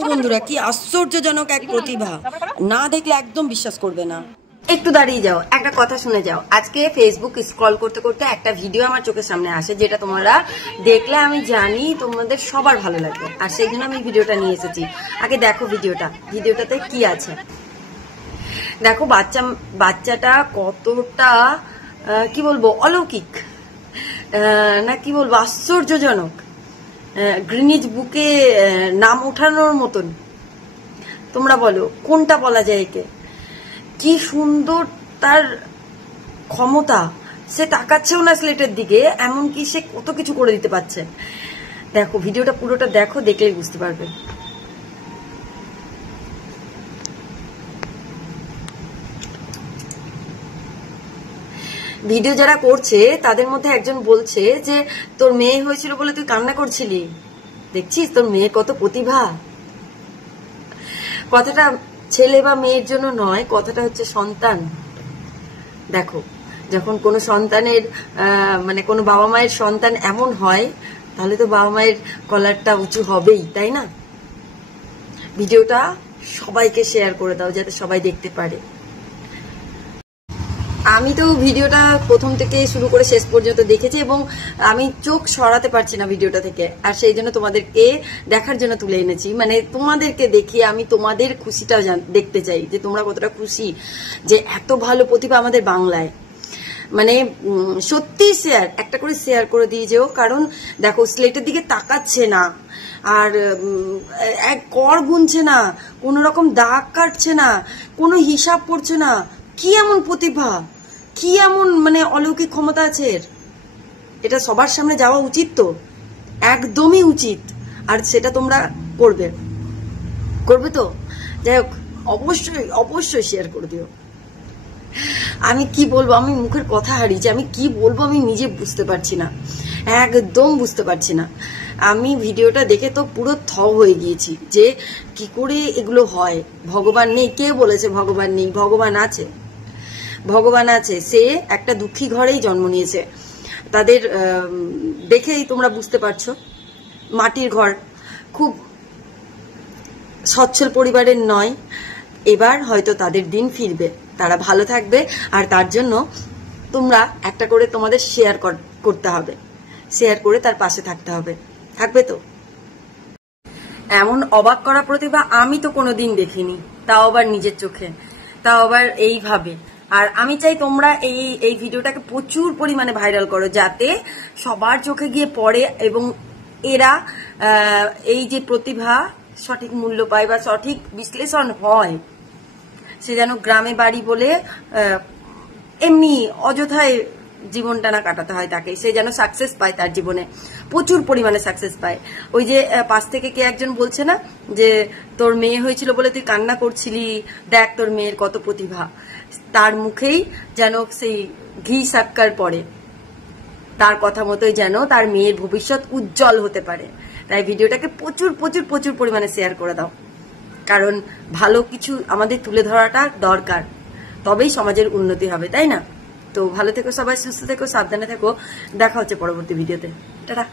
দেখো বন্ধুরা, কি আশ্চর্যজনক এক প্রতিভা, না দেখলে একদম বিশ্বাস করবে না। একটু দাঁড়িয়ে যাও, একটা কথা শুনে যাও। আজকে ফেসবুক স্ক্রল করতে করতে একটা ভিডিও আমার চোখের সামনে আসে, যেটা তোমরা দেখলে আমি জানি তোমাদের সবার ভালো লাগবে, আর সেই জন্য আমি ভিডিওটা নিয়ে এসেছি। আগে দেখো ভিডিওটাতে কি আছে। দেখো বাচ্চাটা কতটা কি বলবো, অলৌকিক না কি বলবো, আশ্চর্যজনক, গ্রিনিজ বুকে নাম ওঠানোর মতন। তোমরা বলো কোনটা বলা যায় একে? কি সুন্দর তার ক্ষমতা, সে তাকাচ্ছেও না স্লেটের দিকে, এমনকি সে কত কিছু করে দিতে পারছে। দেখো ভিডিওটা পুরোটা দেখো, দেখলেই বুঝতে পারবে। ভিডিও যারা করছে তাদের মধ্যে একজন বলছে যে তোর মেয়ে হয়েছিল বলে তুই কান্না করছিলি, দেখছিস তোর মেয়ের কত প্রতিভা। কথাটা ছেলে বা মেয়ের জন্য নয়, কথাটা হচ্ছে সন্তান। দেখো যখন কোনো সন্তানের মানে কোনো বাবা মায়ের সন্তান এমন হয়, তাহলে তো বাবা মায়ের কলারটা উঁচু হবেই, তাই না? ভিডিওটা সবাইকে শেয়ার করে দাও যাতে সবাই দেখতে পারে। আমি তো ভিডিওটা প্রথম থেকে শুরু করে শেষ পর্যন্ত দেখেছি এবং আমি চোখ সরাতে পারছি না ভিডিওটা থেকে, আর সেই জন্য তোমাদেরকে দেখার জন্য তুলে এনেছি। মানে তোমাদেরকে দেখিয়ে আমি তোমাদের খুশিটাও দেখতে চাই, যে তোমরা কতটা খুশি যে এত ভালো প্রতিভা আমাদের বাংলায়। মানে সত্যি একটা করে শেয়ার করে দিয়ে যেও, কারণ দেখো স্লেটের দিকে তাকাচ্ছে না, আর এক কর গুনছে না, কোনো রকম দাগ কাটছে না, কোনো হিসাব করছে না। কি এমন প্রতিভা, কি এমন মানে অলৌকিক ক্ষমতা আছে এর? এটা সবার সামনে যাওয়া উচিত তো, একদমই উচিত। আর সেটা তোমরা করবে তো? যাই হোক, অবশ্যই শেয়ার করে দিও। আমি কি বলবো, আমি মুখের কথা হারিয়েছি, আমি কি বলবো আমি নিজে বুঝতে পারছি না, একদম বুঝতে পারছি না। আমি ভিডিওটা দেখে তো পুরো হয়ে গিয়েছি যে কি করে এগুলো হয়। ভগবান নেই, কে বলেছে ভগবান নেই? ভগবান আছে। সে একটা দুঃখী ঘরেই জন্ম নিয়েছে, তাদের দেখেই তোমরা বুঝতে পারছো। মাটির ঘর, খুব সচ্ছল পরিবারের নয়। এবার হয়তো তাদের দিন ফিরবে, তারা ভালো থাকবে, আর তার জন্য তোমরা একটা করে তোমাদের শেয়ার করতে হবে, শেয়ার করে তার পাশে থাকতে হবে। থাকবে তো? এমন অবাক করা প্রতিভা আমি তো কোনোদিন দেখিনি, তাও আবার নিজের চোখে, তাও আবার এইভাবে। আর আমি চাই তোমরা এই ভিডিওটাকে প্রচুর পরিমাণে ভাইরাল করো, যাতে সবার চোখে গিয়ে পড়ে এবং এরা এই যে প্রতিভা সঠিক মূল্য পায় বা সঠিক বিশ্লেষণ হয়। সে যেন গ্রামে বাড়ি বলে এমনি অযথায় জীবনটা না কাটাতে হয় তাকে, সে যেন সাকসেস পায়, তার জীবনে প্রচুর পরিমাণে সাকসেস পায়। ওই যে পাশ থেকে কে একজন বলছে না যে তোর মেয়ে হয়েছিল বলে তুই কান্না করছিলি, দেখ তোর মেয়ের কত প্রতিভা। তার মুখেই যেন সেই ঘি সাক্কার পড়ে, তার কথা মতোই যেন তার মেয়ের ভবিষ্যৎ উজ্জ্বল হতে পারে। তাই ভিডিওটাকে প্রচুর পরিমাণে শেয়ার করে দাও, কারণ ভালো কিছু আমাদের তুলে ধরাটা দরকার, তবেই সমাজের উন্নতি হবে, তাই না? তো ভালো থেকো সবাই, সুস্থ থেকো, সাবধানে থেকো। দেখা হচ্ছে পরবর্তী ভিডিওতে। টাটা।